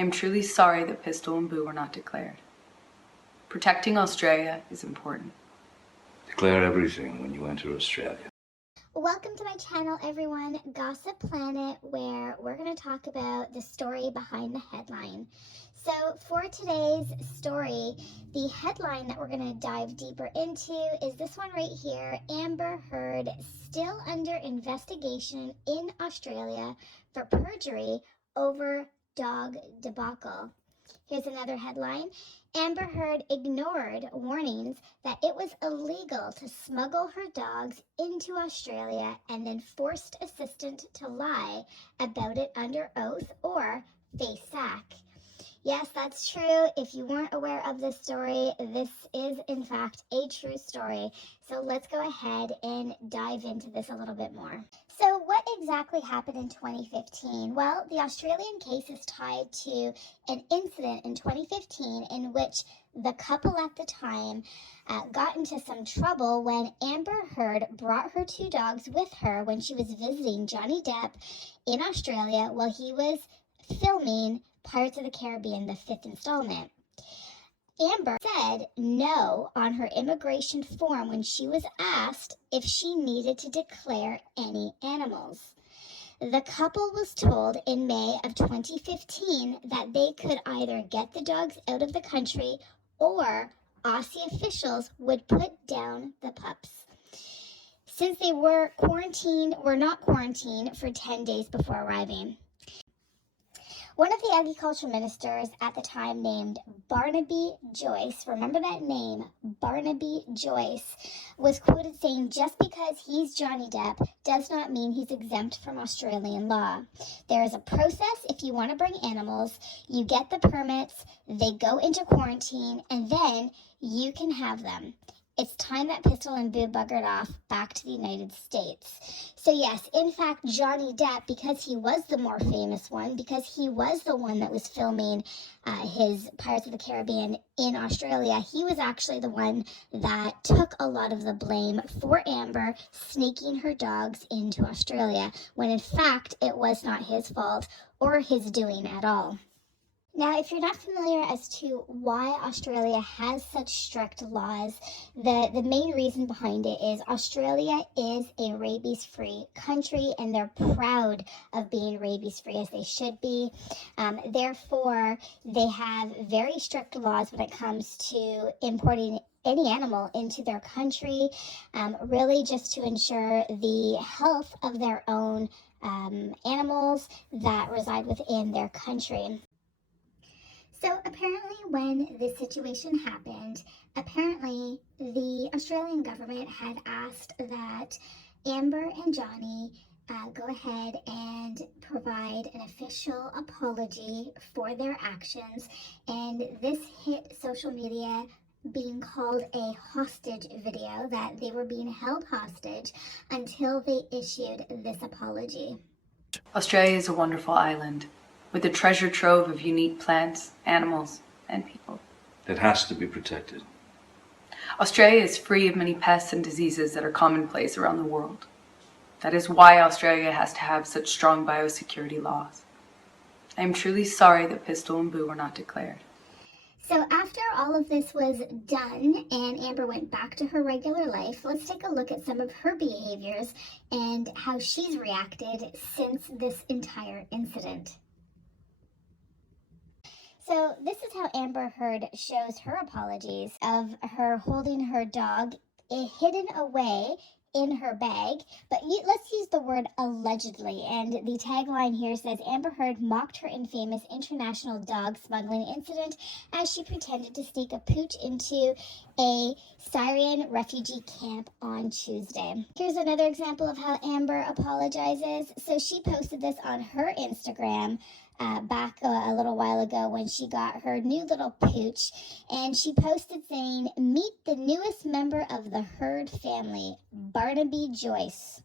I am truly sorry that Pistol and Boo were not declared. Protecting Australia is important. Declare everything when you enter Australia. Welcome to my channel, everyone, Gossip Planet, where we're going to talk about the story behind the headline. So for today's story, the headline that we're going to dive deeper into is this one right here: Amber Heard still under investigation in Australia for perjury over dog debacle. Here's another headline: Amber Heard ignored warnings that it was illegal to smuggle her dogs into Australia and then forced assistant to lie about it under oath or face sack. Yes, that's true. If you weren't aware of this story, this is in fact a true story. So let's go ahead and dive into this a little bit more. So what exactly happened in 2015? Well, the Australian case is tied to an incident in 2015 in which the couple at the time got into some trouble when Amber Heard brought her two dogs with her when she was visiting Johnny Depp in Australia while he was filming Pirates of the Caribbean, the 5th installment. Amber said no on her immigration form when she was asked if she needed to declare any animals. The couple was told in May of 2015 that they could either get the dogs out of the country or Aussie officials would put down the pups. Since they were not quarantined for 10 days before arriving. One of the agriculture ministers at the time, named Barnaby Joyce, remember that name, Barnaby Joyce, was quoted saying, "Just because he's Johnny Depp does not mean he's exempt from Australian law. There is a process if you want to bring animals. You get the permits, they go into quarantine, and then you can have them. It's time that Pistol and Boo buggered off back to the United States." So yes, in fact, Johnny Depp, because he was the more famous one, because he was the one that was filming his Pirates of the Caribbean in Australia, he was actually the one that took a lot of the blame for Amber sneaking her dogs into Australia, when in fact it was not his fault or his doing at all. Now, if you're not familiar as to why Australia has such strict laws, the main reason behind it is Australia is a rabies-free country, and they're proud of being rabies-free, as they should be. Therefore, they have very strict laws when it comes to importing any animal into their country, really just to ensure the health of their own animals that reside within their country. So apparently when this situation happened, apparently the Australian government had asked that Amber and Johnny go ahead and provide an official apology for their actions, and this hit social media being called a hostage video, that they were being held hostage until they issued this apology. Australia is a wonderful island with a treasure trove of unique plants, animals, and people. It has to be protected. Australia is free of many pests and diseases that are commonplace around the world. That is why Australia has to have such strong biosecurity laws. I am truly sorry that Pistol and Boo were not declared. So after all of this was done and Amber went back to her regular life, let's take a look at some of her behaviors and how she's reacted since this entire incident. So this is how Amber Heard shows her apologies of her holding her dog hidden away in her bag, but let's use the word allegedly. And the tagline here says, Amber Heard mocked her infamous international dog smuggling incident as she pretended to sneak a pooch into a Syrian refugee camp on Tuesday. Here's another example of how Amber apologizes. So she posted this on her Instagram back a little while ago when she got her new little pooch, and she posted saying, "Meet the newest member of the Heard family, Barnaby Joyce."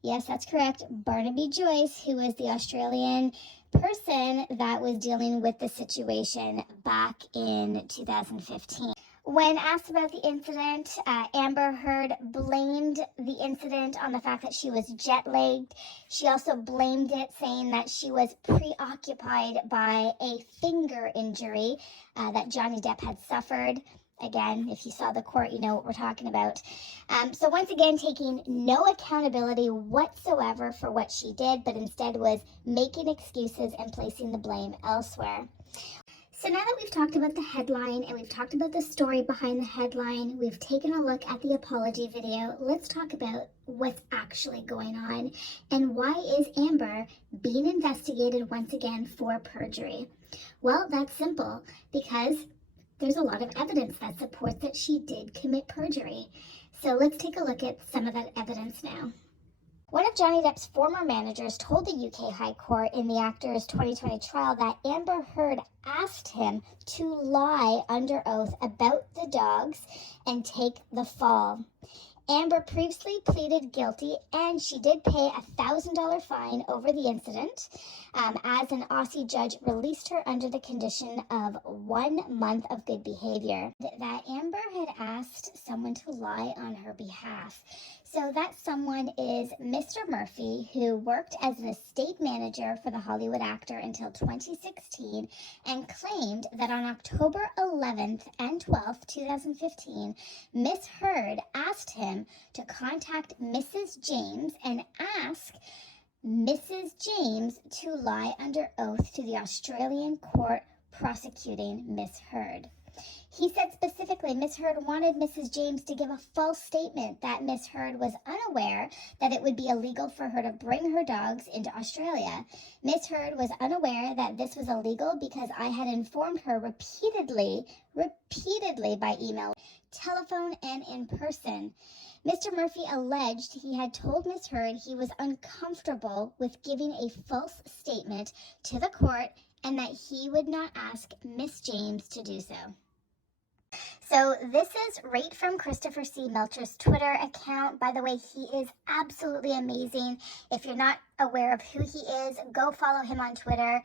Yes, that's correct, Barnaby Joyce, who was the Australian person that was dealing with the situation back in 2015. When asked about the incident, Amber Heard blamed the incident on the fact that she was jet-lagged. She also blamed it, saying that she was preoccupied by a finger injury that Johnny Depp had suffered. Again, if you saw the court, you know what we're talking about. So once again, taking no accountability whatsoever for what she did, but instead was making excuses and placing the blame elsewhere. So now that we've talked about the headline and we've talked about the story behind the headline, we've taken a look at the apology video, let's talk about what's actually going on and why is Amber being investigated once again for perjury? Well, that's simple, because there's a lot of evidence that supports that she did commit perjury. So let's take a look at some of that evidence now. One of Johnny Depp's former managers told the UK High Court in the actor's 2020 trial that Amber Heard asked him to lie under oath about the dogs and take the fall. Amber previously pleaded guilty, and she did pay a $1,000 fine over the incident, as an Aussie judge released her under the condition of 1 month of good behavior. That Amber had asked someone to lie on her behalf. So that someone is Mr. Murphy, who worked as an estate manager for the Hollywood actor until 2016 and claimed that on October 11th and 12th, 2015, Miss Heard asked him to contact Mrs. James and ask Mrs. James to lie under oath to the Australian court prosecuting Miss Heard. He said specifically Miss Heard wanted Mrs. James to give a false statement that Miss Heard was unaware that it would be illegal for her to bring her dogs into Australia. Miss Heard was unaware that this was illegal because I had informed her repeatedly by email, telephone, and in person. Mr. Murphy alleged he had told Miss Heard he was uncomfortable with giving a false statement to the court and that he would not ask Miss James to do so. So this is right from Christopher C. Melcher's Twitter account. By the way, he is absolutely amazing. If you're not aware of who he is, go follow him on Twitter.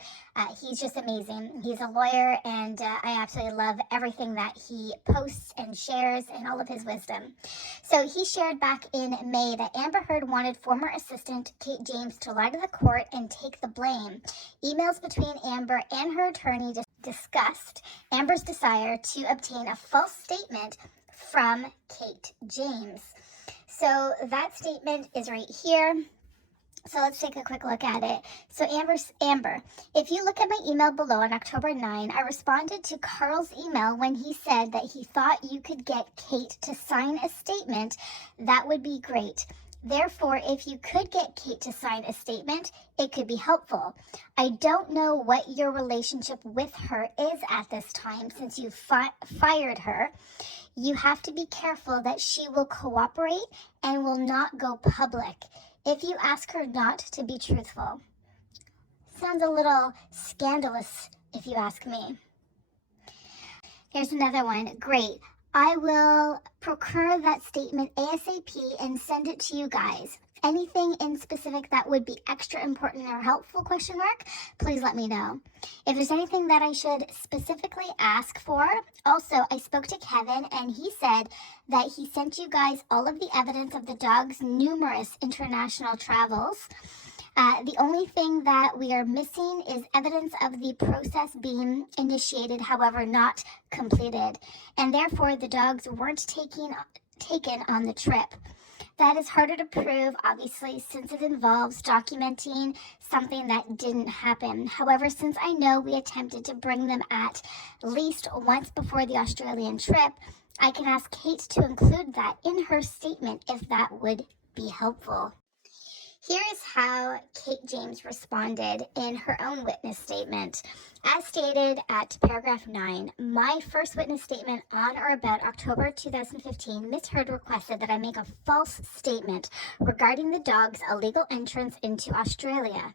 He's just amazing. He's a lawyer, and I absolutely love everything that he posts and shares and all of his wisdom. So he shared back in May that Amber Heard wanted former assistant Kate James to lie to the court and take the blame. Emails between Amber and her attorney discussed Amber's desire to obtain a false statement from Kate James. So that statement is right here. So let's take a quick look at it. So Amber, if you look at my email below on October 9, I responded to Carl's email when he said that he thought you could get Kate to sign a statement. That would be great. Therefore, if you could get Kate to sign a statement, it could be helpful. I don't know what your relationship with her is at this time since you fired her. You have to be careful that she will cooperate and will not go public if you ask her not to be truthful. Sounds a little scandalous if you ask me. Here's another one. Great. I will procure that statement ASAP and send it to you guys. Anything in specific that would be extra important or helpful, question mark, please let me know. If there's anything that I should specifically ask for, also I spoke to Kevin and he said that he sent you guys all of the evidence of the dog's numerous international travels. The only thing that we are missing is evidence of the process being initiated, however not completed, and therefore the dogs weren't taken on the trip. That is harder to prove, obviously, since it involves documenting something that didn't happen. However, since I know we attempted to bring them at least once before the Australian trip, I can ask Kate to include that in her statement if that would be helpful. Here is how Kate James responded in her own witness statement. As stated at paragraph 9, my first witness statement on or about October 2015, Ms. Heard requested that I make a false statement regarding the dog's illegal entrance into Australia.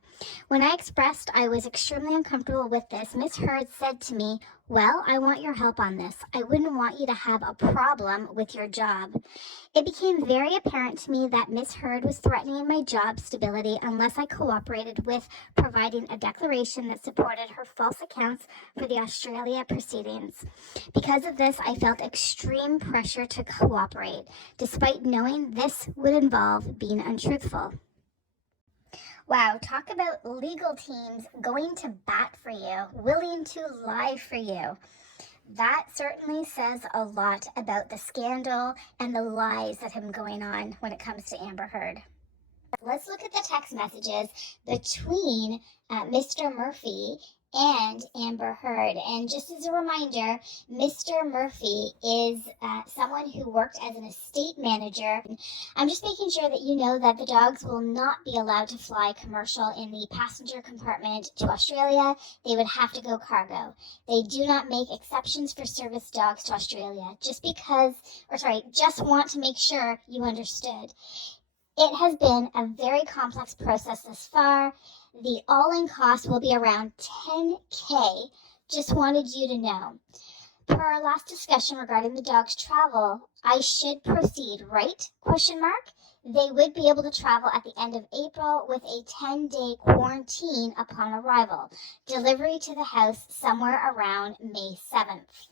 When I expressed I was extremely uncomfortable with this, Ms. Heard said to me, "Well, I want your help on this. I wouldn't want you to have a problem with your job." It became very apparent to me that Ms. Heard was threatening my job stability unless I cooperated with providing a declaration that supported her false accounts for the Australia proceedings. Because of this, I felt extreme pressure to cooperate, despite knowing this would involve being untruthful. Wow, talk about legal teams going to bat for you, willing to lie for you. That certainly says a lot about the scandal and the lies that have been going on when it comes to Amber Heard. Let's look at the text messages between Mr. Murphy and Amber Heard. And just as a reminder, Mr. Murphy is someone who worked as an estate manager. I'm just making sure that you know that the dogs will not be allowed to fly commercial in the passenger compartment to Australia. They would have to go cargo. They do not make exceptions for service dogs to Australia. Just want to make sure you understood. It has been a very complex process thus far. The all-in cost will be around $10K. Just wanted you to know. Per our last discussion regarding the dog's travel, I should proceed, right? They would be able to travel at the end of April with a 10-day quarantine upon arrival. Delivery to the house somewhere around May 7th.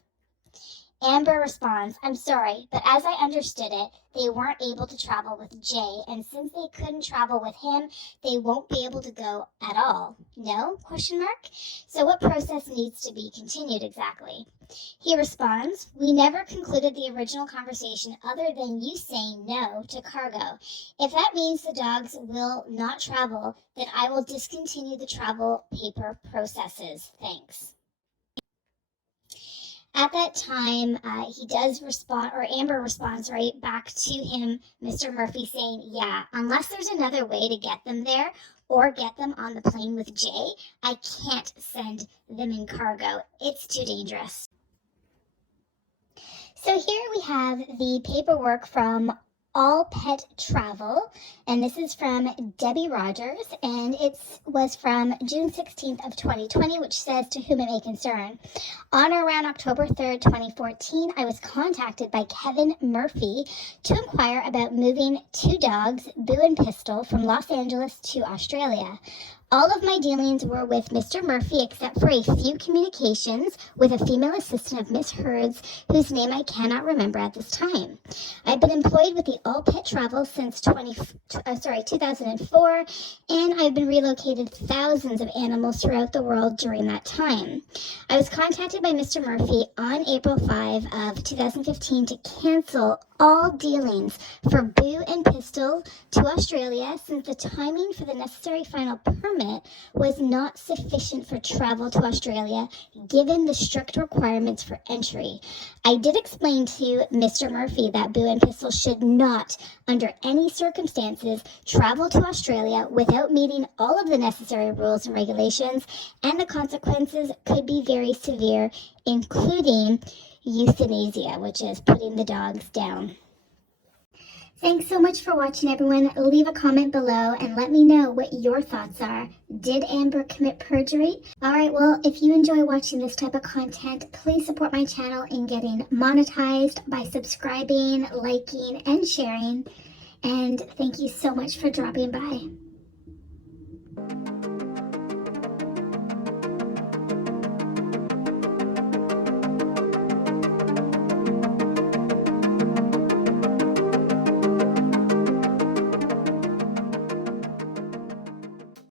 Amber responds, I'm sorry, but as I understood it, they weren't able to travel with Jay, and since they couldn't travel with him, they won't be able to go at all. No? So what process needs to be continued exactly? He responds, we never concluded the original conversation other than you saying no to cargo. If that means the dogs will not travel, then I will discontinue the travel paper processes. Thanks. At that time, he does respond, or Amber responds right back to him, Mr. Murphy, saying, yeah, unless there's another way to get them there or get them on the plane with Jay, I can't send them in cargo. It's too dangerous. So here we have the paperwork from All Pet Travel, and this is from Debbie Rogers, and it was from June 16th of 2020, which says, to whom it may concern. On or around October 3rd, 2014, I was contacted by Kevin Murphy to inquire about moving 2 dogs, Boo and Pistol, from Los Angeles to Australia. All of my dealings were with Mr. Murphy except for a few communications with a female assistant of Miss Heard's, whose name I cannot remember at this time. I've been employed with the All Pet Travel since 2004, and I've been relocated thousands of animals throughout the world during that time. I was contacted by Mr. Murphy on April 5 of 2015 to cancel all dealings for Boo and Pistol to Australia since the timing for the necessary final permit was not sufficient for travel to Australia given the strict requirements for entry. I did explain to Mr. Murphy that Boo and Pistol should not, under any circumstances, travel to Australia without meeting all of the necessary rules and regulations, and the consequences could be very severe, including euthanasia, which is putting the dogs down. Thanks so much for watching, everyone. Leave a comment below and let me know what your thoughts are. Did Amber commit perjury? Alright, well, if you enjoy watching this type of content, please support my channel in getting monetized by subscribing, liking, and sharing. And thank you so much for dropping by.